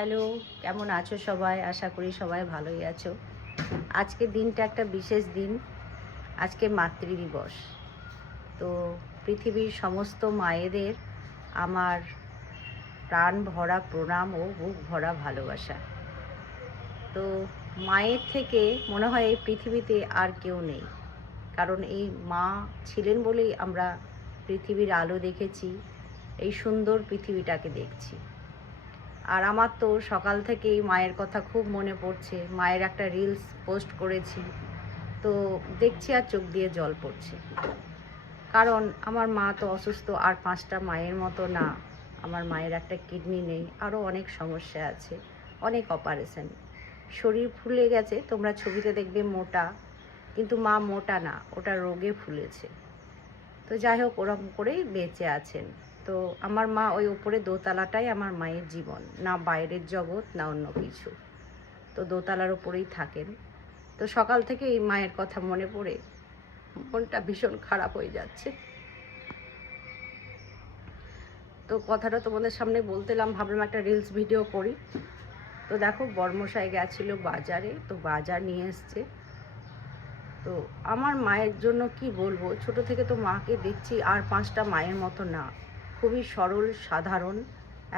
Hello, কেমন আছো সবাই? আশা করি সবাই ভালোই আছো। আজকের দিনটা একটা বিশেষ দিন। আজকে মাতৃদিবস। তো পৃথিবীর সমস্ত মায়েদের আমার প্রাণ ভরা প্রণাম ও বুক ভরা ভালোবাসা। তো মায়ের থেকে মনে হয় এই পৃথিবীতে আর কেউ নেই। কারণ এই মা ছিলেন বলেই আমরা পৃথিবীর আলো দেখেছি, এই সুন্দর পৃথিবীটাকে দেখছি। আর আমার তো সকাল থেকেই মায়ের কথা খুব মনে পড়ছে। মায়ের একটা রিলস পোস্ট করেছি, তো দেখছি আর চোখ দিয়ে জল পড়ছে। কারণ আমার মা তো অসুস্থ, আর 5টা মায়ের মতো না। আমার মায়ের একটা কিডনি নেই, আরও অনেক সমস্যা আছে, অনেক অপারেশন। শরীর ফুলে গেছে, তোমরা ছবিতে দেখবে মোটা, কিন্তু মা মোটা না, ওটা রোগে ফুলেছে। তো যাই হোক, ওরকম করেই বেঁচে আছেন। তো আমার মা ওই উপরে দোতলাটাই আমার মায়ের জীবন, না বাইরের জগৎ না অন্য কিছু। তো দোতলার ওপরেই থাকেন। তো সকাল থেকে এই মায়ের কথা মনে পড়ে মনটা ভীষণ খারাপ হয়ে যাচ্ছে। তো কথাটা তোমাদের সামনে বলতেলাম, ভাবলাম একটা রিলস ভিডিও করি। তো দেখো, বর্মশাই গেছিলো বাজারে, তো বাজার নিয়ে এসছে। তো আমার মায়ের জন্য কি বলবো, ছোট থেকে তো মাকে দেখছি আর 5টা মায়ের মতো না। খুবই সরল, সাধারণ,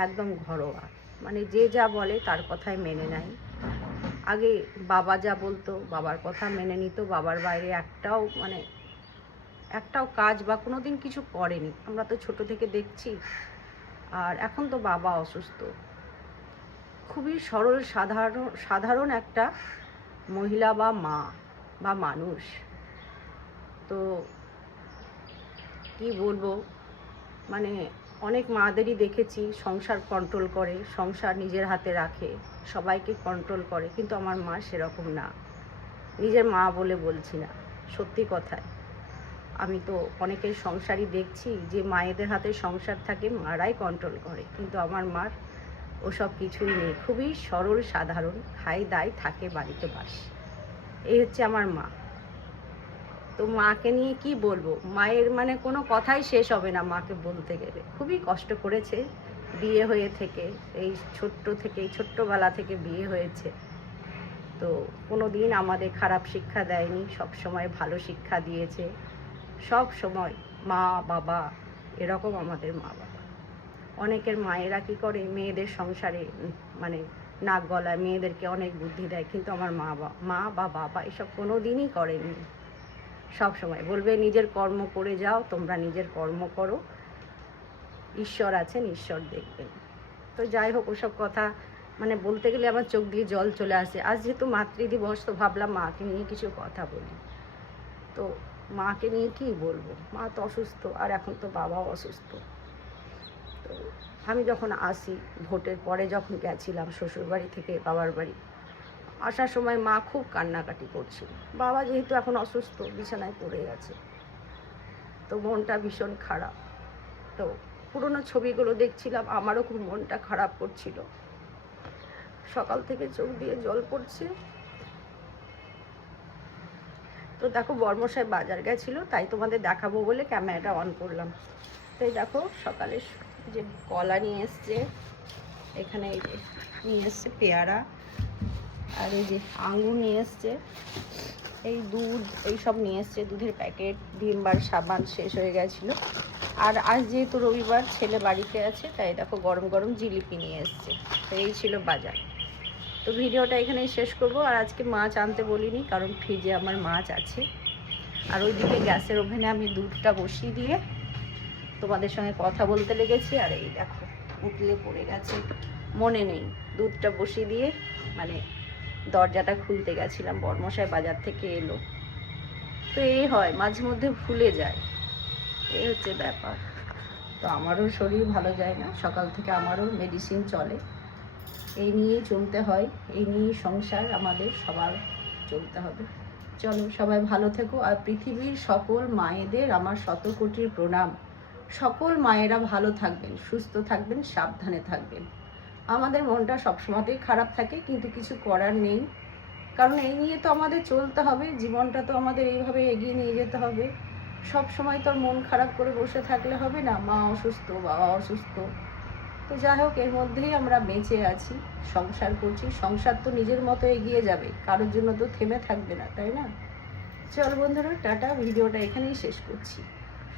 একদম ঘরোয়া। মানে যে যা বলে তার কথাই মেনে নেয়। আগে বাবা যা বলতো বাবার কথা মেনে নিত, বাবার বাইরে একটাও কাজ বা কোনো দিন কিছু করেনি। আমরা তো ছোট থেকে দেখছি। আর এখন তো বাবা অসুস্থ। খুবই সরল, সাধারণ সাধারণ একটা মহিলা বা মা বা মানুষ। তো কি বলবো, মানে অনেক মাদেরই দেখেছি সংসার কন্ট্রোল করে, সংসার নিজের হাতে রাখে, সবাইকে কন্ট্রোল করে, কিন্তু আমার মা সেরকম না। নিজের মা বলে বলছি না, সত্যি কথায়। আমি তো অনেকের সংসারই দেখছি যে মায়েদের হাতে সংসার থাকে, মারাই কন্ট্রোল করে, কিন্তু আমার মার ওসব কিছুই নেই। খুবই সরল, সাধারণ, খায় দায়, থাকে, বাড়িতে বাস। এই হচ্ছে আমার মা। তো মাকে নিয়ে কি বলবো, মায়ের মানে কোনো কথাই শেষ হবে না মাকে বলতে গেলে। খুবই কষ্ট করেছে বিয়ে হয়ে থেকে, এই ছোট্টবেলা থেকে বিয়ে হয়েছে। তো কোনো দিন আমাদের খারাপ শিক্ষা দেয়নি, সব সময় ভালো শিক্ষা দিয়েছে। সব সময় মা বাবা এরকম আমাদের মা বাবা। অনেকের মায়েরা কী করে, মেয়েদের সংসারে মানে নাক গলায়, মেয়েদেরকে অনেক বুদ্ধি দেয়, কিন্তু আমার মা বা বাবা এসব কোনো দিনই করেনি। সব সময় বলবে নিজের কর্ম করে যাও, তোমরা নিজের কর্ম করো, ঈশ্বর আছেন, ঈশ্বর দেখবেন। তো যাই হোক, ওসব কথা মানে বলতে গেলে আমার চোখ দিয়ে জল চলে আসে। আজ যেহেতু মাতৃদিবস, তো ভাবলাম মাকে নিয়ে কিছু কথা বলি। তো মাকে নিয়ে কী বলবো, মা তো অসুস্থ, আর এখন তো বাবাও অসুস্থ। তো আমি যখন আসি, ভোটের পরে যখন গেছিলাম শ্বশুরবাড়ি থেকে বাবার বাড়ি, আসার সময় মা খুব কান্নাকাটি করছিল। বাবা যেহেতু এখন অসুস্থ, বিছানায় পড়ে গেছে। তো মনটা ভীষণ খারাপ। তো পুরনো ছবিগুলো দেখছিলাম, আমারও খুব মনটা খারাপ করছিল। সকাল থেকে চোখ দিয়ে জল পড়ছে। তো দেখো, বর্মশাই বাজার গেছিলো, তাই তোমাদের দেখাবো বলে ক্যামেরাটা অন করলাম। তো এই দেখো, সকালে যে কলা নিয়ে এসছে, এখানে এই যে নিয়ে এসছে পেয়ারা, আর এই যে আঙ্গুর নিয়ে এসছে, এই দুধ, এই সব নিয়ে এসছে, দুধের প্যাকেট, ভিমবার সাবান শেষ হয়ে গেছিলো। আর আজ যেহেতু রবিবার, ছেলে বাড়িতে আছে, তাই দেখো গরম গরম জিলিপি নিয়ে এসছে। তো এই ছিল বাজার। তো ভিডিওটা এখানেই শেষ করব। আর আজকে মাছ আনতে বলিনি, কারণ ফ্রিজে আমার মাছ আছে। আর ওইদিকে গ্যাসের ওভেনে আমি দুধটা বসিয়ে দিয়ে তোমাদের সঙ্গে কথা বলতে লেগেছি। আর এই দেখো, উতলে পড়ে গেছে, মনে নেই। দুধটা বসিয়ে দিয়ে মানে দরজাটা খুলতে গেছিলাম, বর্মশাই বাজার থেকে এলো। তো এই হয়, মাঝে মধ্যে ভুলে যায়, এই হচ্ছে ব্যাপার। তো আমারও শরীর ভালো যায় না, সকাল থেকে আমারও মেডিসিন চলে। এই নিয়েই চলতে হয়, এই নিয়েই সংসার আমাদের সবার চলতে হবে। চলো, সবাই ভালো থেকো। আর পৃথিবীর সকল মায়েদের আমার শতকোটির প্রণাম। সকল মায়েরা ভালো থাকবেন, সুস্থ থাকবেন, সাবধানে থাকবেন। আমাদের মনটা সবসময়তেই খারাপ থাকে, কিন্তু কিছু করার নেই, কারণ এই নিয়ে তো আমাদের চলতে হবে। জীবনটা তো আমাদের এইভাবে এগিয়ে নিয়ে যেতে হবে। সব সময় তো মন খারাপ করে বসে থাকলে হবে না। মা অসুস্থ, বাবা অসুস্থ, তো যাই হোক, এর মধ্যেই আমরা বেঁচে আছি, সংসার করছি। সংসার তো নিজের মতো এগিয়ে যাবে, কারোর জন্য তো থেমে থাকবে না, তাই না? চল বন্ধুরা, টাটা, ভিডিওটা এখানেই শেষ করছি।